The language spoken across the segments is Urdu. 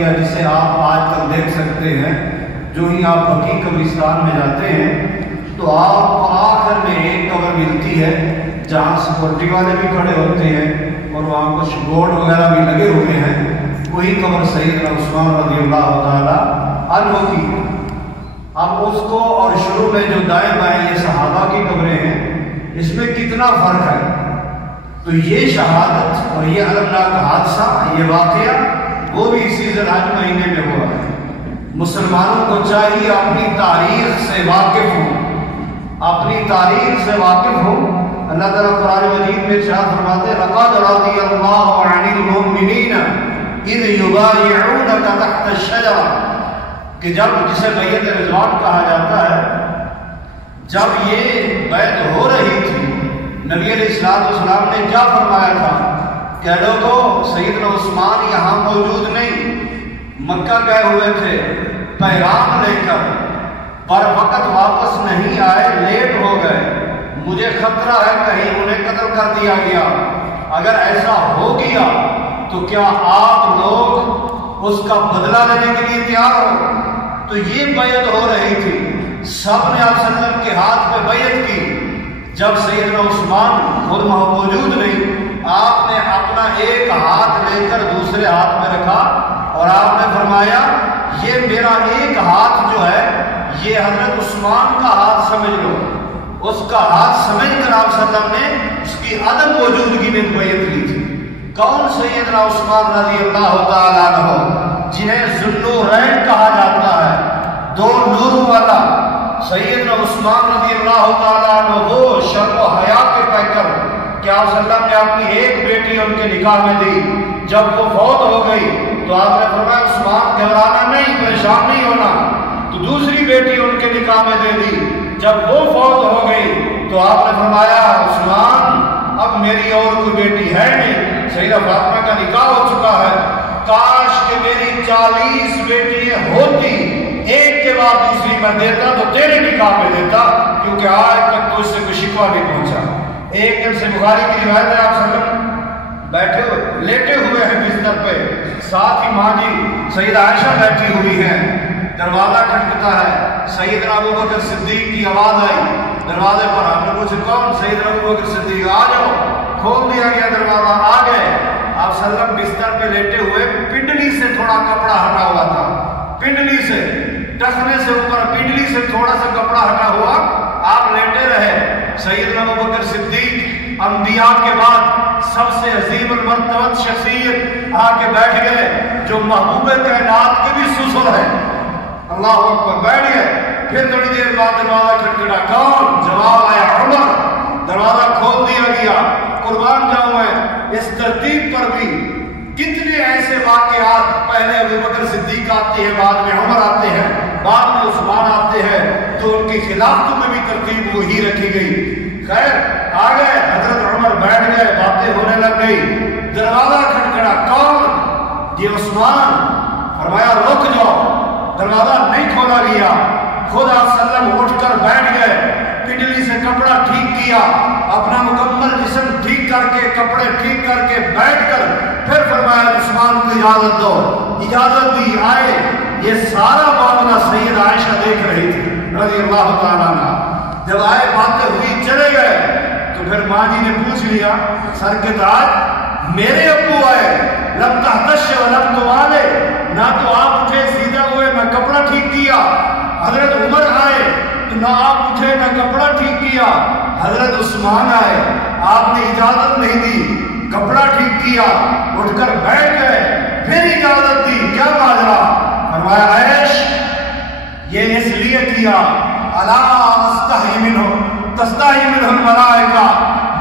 کیا جسے آپ آج کل دیکھ سکتے ہیں. جو ہی آپ بقیع قبرستان میں جاتے ہیں تو آپ کو آخر میں ایک قبر ملتی ہے جہاں سیکورٹی والے بھی کھڑے ہوتے ہیں اور وہاں کچھ بورڈ وغیرہ بھی لگے ہوئے ہیں. وہی قبر سیدنا عثمان رضی اللہ تعالی عنہ کی. اب اس کو اور شروع میں جو دائیں بائیں یہ صحابہ کی قبریں ہیں اس میں کتنا فرق ہے. تو یہ شہادت اور یہ المناک حادثہ، یہ واقعہ وہ بھی اسی ذی الحج مہینے میں ہوا ہے. مسلمانوں کو چاہیے اپنی تاریخ سے واقف ہوں، اپنی تاریخ سے واقف ہوں. اللہ تعالیٰ قرآن مجید میں ارشاد فرماتے ہیں لقد رضی اللہ عن المؤمنین اذ یبایعونک تحت الشجرہ، کہ جب جسے بیعت رضوان کہا جاتا ہے، جب یہ بیعت ہو رہی تھی نبی علیہ السلام نے کیا فرمایا تھا کہ لوگوں سیدنا عثمان یہاں موجود نہیں، مکہ گئے ہوئے تھے پیغام لے کر، پر وقت واپس نہیں آئے، لیٹ ہو گئے، مجھے خطرہ ہے کہیں انہیں قتل کر دیا گیا. اگر ایسا ہو گیا تو کیا آپ لوگ اس کا بدلہ لینے کے لیے تیار ہو؟ تو یہ بیعت ہو رہی تھی، سب نے آپ صلی اللہ علیہ وسلم کے ہاتھ پہ بیعت کی. جب سیدنا عثمان خود موجود نہیں، آپ نے اپنا ایک ہاتھ لے کر دوسرے ہاتھ میں رکھا اور آپ نے فرمایا یہ میرا ایک ہاتھ جو ہے یہ حضرت عثمان کا ہاتھ سمجھ لو. اس کا ہاتھ سمجھ کر آپ صلی اللہ علیہ وسلم نے اس کی عدم موجودگی میں بیعت لی تھی. کون سیدنا عثمان رضی اللہ تعالیٰ عنہ جنہیں ذوالنورین کہا جاتا ہے، دو نور والا سیدنا عثمان رضی اللہ تعالیٰ عنہ، وہ شرم و حیا کے پیکر کہ آپ صلی اللہ علیہ وسلم نے اپنی ایک بیٹی ان کے نکاح میں دی. جب وہ فوت ہو گئی تو آپ نے فرمایا عثمان گھبرانا نہیں، پریشان نہیں ہونا، تو دوسری بیٹی ان کے نکاح میں دے دی. جب وہ فوت ہو گئی تو آپ نے فرمایا عثمان اب میری اور کوئی بیٹی ہے نہیں، سیدہ فاطمہ کا نکاح ہو چکا ہے، کاش کہ میری 40 بیٹیاں ہوتی، ایک کے بعد دوسری میں دیتا تو تیرے نکاح میں دیتا، کیونکہ آج تک تو اس سے کوئی شکوہ نہیں پہنچا. ایک دن سے بخاری کی روایت ہے آپ صلی اللہ علیہ وسلم بیٹھے ہوئے لیٹے ہوئے ہیں بستر پہ، ساتھ ہی ماں جی سیدہ عائشہ بیٹھی ہوئی ہیں. دروازہ کھٹکتا ہے، سیدنا ابو بکر صدیق کی آواز آئی دروازے پر. آپ نے پوچھا کون؟ سیدنا ابو بکر صدیق. آ جاؤ. کھول دیا گیا دروازہ، آ گئے. آپ صلی اللہ علیہ وسلم بستر پہ لیٹے ہوئے، پنڈلی سے تھوڑا کپڑا ہٹا ہوا تھا، پنڈلی سے ٹخنے سے اوپر پنڈلی سے تھوڑا سا کپڑا ہٹا ہوا، آپ لیٹے رہے. سیدنا ابو بکر صدیق انبیاء کے بعد سب سے عظیم المرتبہ شخصیت آ کے بیٹھ گئے، جو محبوب کائنات کے بھی سسر ہے. اللہ اکبر. بیٹھ گئے. پھر تھوڑی دیر بعد دروازہ کھٹکھٹا. کون؟ جواب آیا عمر. دروازہ کھول دیا گیا. قربان جاؤں میں اس ترتیب پر بھی کتنے ایسے واقعات، پہلے ابو بکر صدیق آتے ہیں، بعد میں عمر آتے ہیں، بعد میں عثمان آتے ہیں، تو ان کی خلافتوں میں بھی ترتیب وہی رکھی گئی. خیر آ گئے، حضرت عمر بیٹھ گئے، باتیں ہونے لگ گئی. دروازہ کھٹکھٹا. کون؟ یہ عثمان. فرمایا رک جاؤ. دروازہ نہیں کھولا گیا. خود آپ صلی اللہ علیہ وسلم اٹھ کر بیٹھ گئے، پنڈلی سے کپڑا ٹھیک کیا، اپنا مکمل جسم ٹھیک کر کے کپڑے ٹھیک کر کے بیٹھ کر پھر فرمایا عثمان کو اجازت دو. اجازت دی، آئے. یہ سارا معاملہ سید عائشہ دیکھ رہی تھی رضی اللہ تعالیٰ عنہ. جب آئے باتیں ہوئی چلے گئے تو پھر ماں جی نے پوچھ لیا سر کے تاج میرے ابو آئے، لم تحتش ولم تمالے، نہ تو آپ اٹھے سیدھا ہوئے نہ کپڑا ٹھیک کیا. حضرت عمر آئے تو نہ آپ اٹھے نہ کپڑا ٹھیک کیا. حضرت عثمان آئے، آپ نے اجازت نہیں دی، کپڑا ٹھیک کیا، اٹھ کر بیٹھ گئے، پھر اجازت دی. کیا ماجرا؟ فرمایا عائش یہ اس لیے کیا الا استحی منہ تستحی منہ الملائکہ،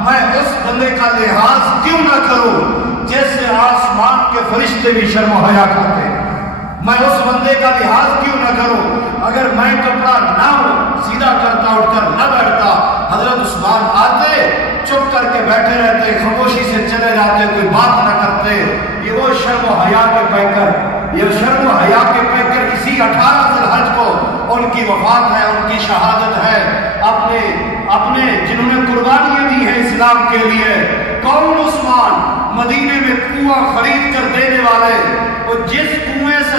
میں اس بندے کا لحاظ کیوں نہ کروں جیسے آسمان کے فرشتے بھی شرم و حیا کرتے. میں اس بندے کا لحاظ کیوں نہ کروں؟ اگر میں کپڑا نہ ہو سیدھا کرتا، اٹھ کر نہ بیٹھتا، حضرت عثمان آتے چپ کر کے بیٹھے رہتے، خاموشی سے چلے جاتے، کوئی بات نہ کرتے. یہ وہ شرم و حیا کے پیکر، یہ شرم و حیا کے پیکر اسی 18 ذی الحج کو ان کی وفات ہے، ان کی شہادت ہے. اپنے جنہوں نے قربانیاں دی ہیں اسلام کے لیے. کون؟ عثمان. مدینے میں کنواں خرید کر دینے والے، وہ جس کنویں سے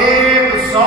100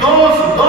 200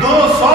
200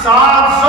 700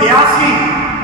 82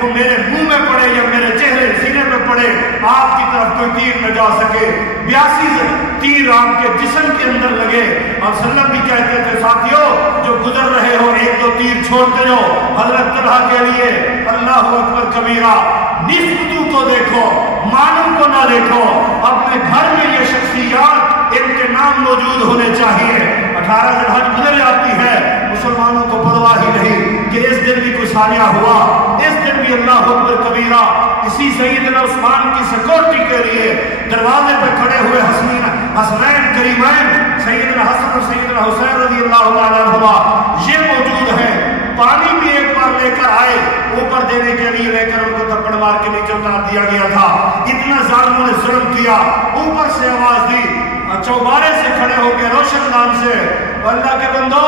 وہ میرے منہ میں پڑے یا میرے چہرے سینے میں پڑے، آپ کی طرف کوئی تیر نہ جا سکے۔ 82 تیر آپ کے جسم کے اندر لگے۔ اور وسلم بھی کہتے تھے ساتھیوں جو گزر رہے ہو 1-2 تیر چھوڑتے جاؤ حضرت طلحہ کے لیے۔ اللہ اکبر کبیرہ۔ نسبتوں کو دیکھو، معنوں کو نہ دیکھو، اپنے گھر میں یہ شخصیات ان کے نام موجود ہونے چاہیے۔ 18 ذوالحج گزر جاتی ہے، مسلمانوں کو پرواہ ہی نہیں کہ اس دن بھی کوئی سانیہ ہوا، اس دن بھی اللہ اکبر کبیرہ اسی سیدنا عثمان کی سیکورٹی کے لیے دروازے پہ کھڑے ہوئے حسنین کریمین سیدنا حسن اور سیدنا حسین رضی اللہ تعالیٰ عنہما یہ موجود ہیں۔ پانی بھی ایک بار لے کر آئے، اوپر دینے کے لیے لے کر ان کو تھپڑ مار کے نیچے اتار دیا گیا تھا۔ اتنا ظالموں نے ظلم کیا، اوپر سے آواز دی، چوبارے سے کھڑے ہو کے روشن دان سے، اللہ کے بندو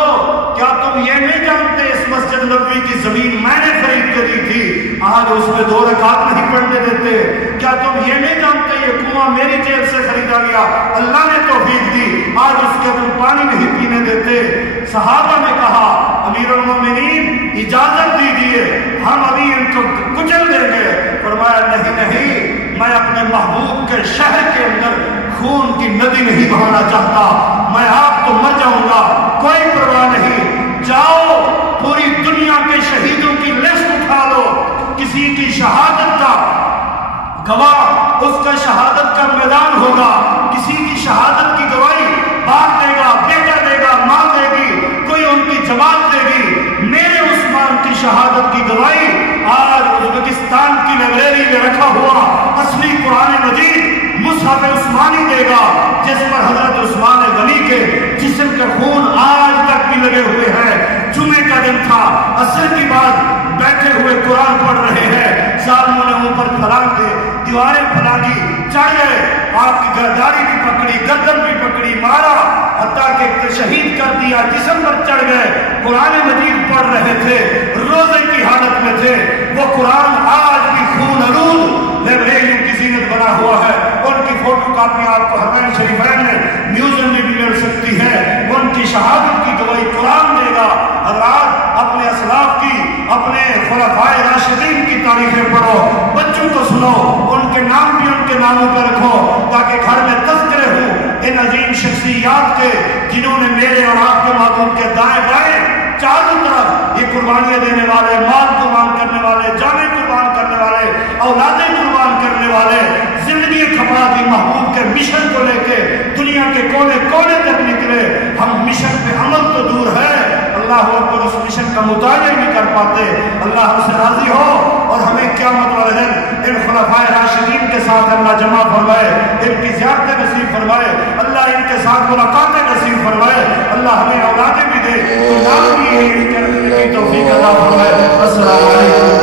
کیا تم یہ نہیں جانتے اس مسجد نبوی کی زمین میں نے خرید کے دی تھی، آج اس میں 2 رکعت نہیں پڑھنے دیتے؟ کیا تم یہ نہیں جانتے یہ کنواں میری جیب سے خریدا گیا، اللہ نے توفیق دی، آج اس کے تم پانی نہیں پینے دیتے؟ صحابہ نے کہا امیر المومنین اجازت دیجیے ہم ابھی ان کو کچل دیں گے۔ فرمایا نہیں، میں اپنے محبوب کے شہر کے اندر خون کی ندی نہیں بہانا چاہتا، میں آپ تو مر جاؤں گا، کوئی پرواہ نہیں، جاؤ پوری دنیا کے شہیدوں کی لسٹ اٹھا لو، کسی کی شہادت کا گواہ اس کا شہادت کا میدان ہوگا، کسی کی شہادت کی گواہی باپ دے گا، بیٹا دے گا، ماں دے گی، کوئی ان کی جماعت دے گی، میرے عثمان کی شہادت کی گواہی آج ازبکستان کی لائبریری میں رکھا ہوا اصلی قرآن مجید مصحف عثمانی دے گا، جس پر حضرت عثمان غنی کے جسم کے خون آج تک بھی لگے ہوئے ہیں۔ جمعے کا دن تھا، عصر کی بعد بیٹھے ہوئے قرآن پڑھ رہے ہیں، ظالموں نے اوپر پھلانگ دے، دیواریں پھلانگی، چڑھ گئے، آپ کی گرداری بھی پکڑی، گردن بھی پکڑی، مارا، حتیٰ کہ شہید کر دیا، جسم پر چڑھ گئے، قرآن مجید پڑھ رہے تھے، روزے کی حالت میں تھے، وہ قرآن آج بھی خون آلود لائبریریوں کی زینت بنا ہوا ہے، ان کی فوٹو کاپی آپ کو حرمین شریفین میں میوزیم میں بھی مل سکتی ہے، ان کی شہادت کی گواہی قرآن دے گا۔ حضرات اپنے اسلاف کی، اپنے خلفائے راشدین کی تاریخیں پڑھو، بچوں کو سنو، ان کے نام بھی ان کے ناموں پر رکھو تاکہ گھر میں تذکرے ہوں ان عظیم شخصیات کے جنہوں نے میرے اور آپ کے معبود کے دائیں بائیں چاروں طرف یہ قربانیاں دینے والے، مال قربان کرنے والے، جانیں قربان کرنے والے، اولادیں قربان کرنے والے، زندگی کھپا دی محبوب کے مشن کو لے کے دنیا کے کونے کونے تک نکلے۔ ہم مشن پہ عمل تو دور ہے، اللہ اکبر اس مشن کا مطالعہ نہیں کر پاتے۔ اللہ ہم سے راضی ہو اور ہمیں قیامت والے دن ان خلفائے راشدین کے ساتھ اللہ جمع فرمائے، ان کی زیارت نصیب فرمائے، اللہ ان کے ساتھ ملاقاتیں نصیب فرمائے، اللہ ہمیں اولادیں بھی دے، نام بھی توفیق عطا فرمائے۔ السلام علیکم۔